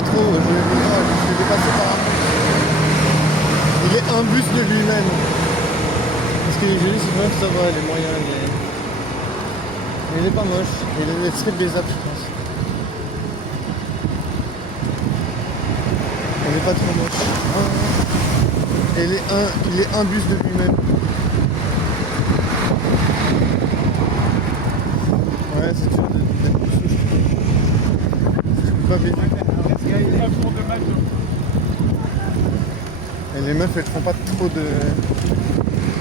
pas trop, je suis dépassé par un bus. Il est un bus de lui-même. Parce qu'il est joli, c'est vrai que ça va, il est moyen, mais il est pas moche. Il est très baisable, je pense. Il est pas trop moche. Et il est un bus de lui-même. Ouais, c'est dur d'être bus. Je peux pas baiser. Et les meufs, elles font pas trop de...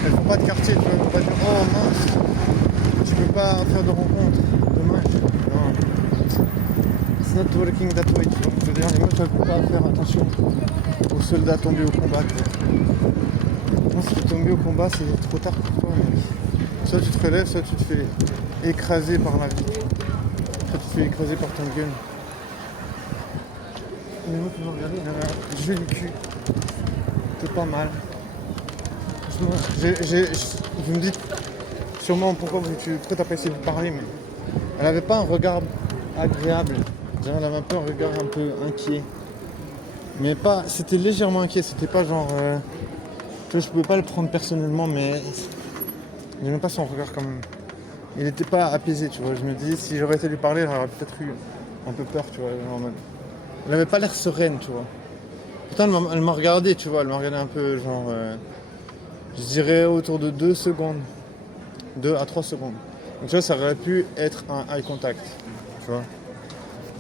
Elles font pas de quartier, tu vois. Elles vont pas dire, oh mince, tu peux pas faire de rencontre. Dommage. Non. It's not working that way, tu vois. Je veux dire, les meufs, elles vont pas faire attention aux soldats tombés au combat, tu vois. Moi, si tu es tombé au combat, c'est trop tard pour toi, mec. Soit tu te relèves, soit tu te fais écraser par la vie. Soit tu te fais écraser par ton gun. Les meufs, ils vont regarder, il a un joli cul. C'est pas mal. Je me dis sûrement pourquoi t'as pas essayé de parler, mais elle avait pas un regard agréable. Elle avait un peu un regard un peu inquiet. Mais pas. C'était légèrement inquiet, c'était pas genre. Tu vois, je pouvais pas le prendre personnellement, mais j'aimais pas son regard quand même. Il était pas apaisé, tu vois. Je me dis si j'aurais été lui parler, j'aurais peut-être eu un peu peur, tu vois. Genre, en mode... Elle avait pas l'air sereine, tu vois. Pourtant, elle m'a regardé, tu vois. Elle m'a regardé un peu, genre. Je dirais autour de 2 secondes. 2 à 3 secondes. Donc, tu vois, ça aurait pu être un eye contact, tu vois.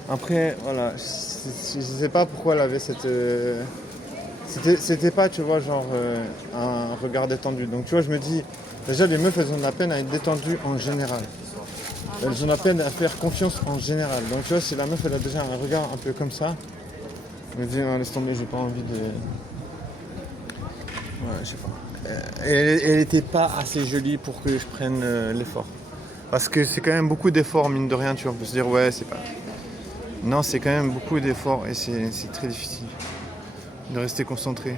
Après, voilà. Je sais pas pourquoi elle avait cette. C'était pas, tu vois, genre un regard détendu. Donc, tu vois, je me dis. Déjà, les meufs, elles ont de la peine à être détendues en général. Elles ont de la peine à faire confiance en général. Donc, tu vois, si la meuf, elle a déjà un regard un peu comme ça. Je me dis, non, laisse tomber, j'ai pas envie de... Ouais, je sais pas. Elle était pas assez jolie pour que je prenne l'effort. Parce que c'est quand même beaucoup d'efforts, mine de rien, tu vois. On peut se dire, ouais, c'est pas... Non, c'est quand même beaucoup d'efforts et c'est très difficile de rester concentré.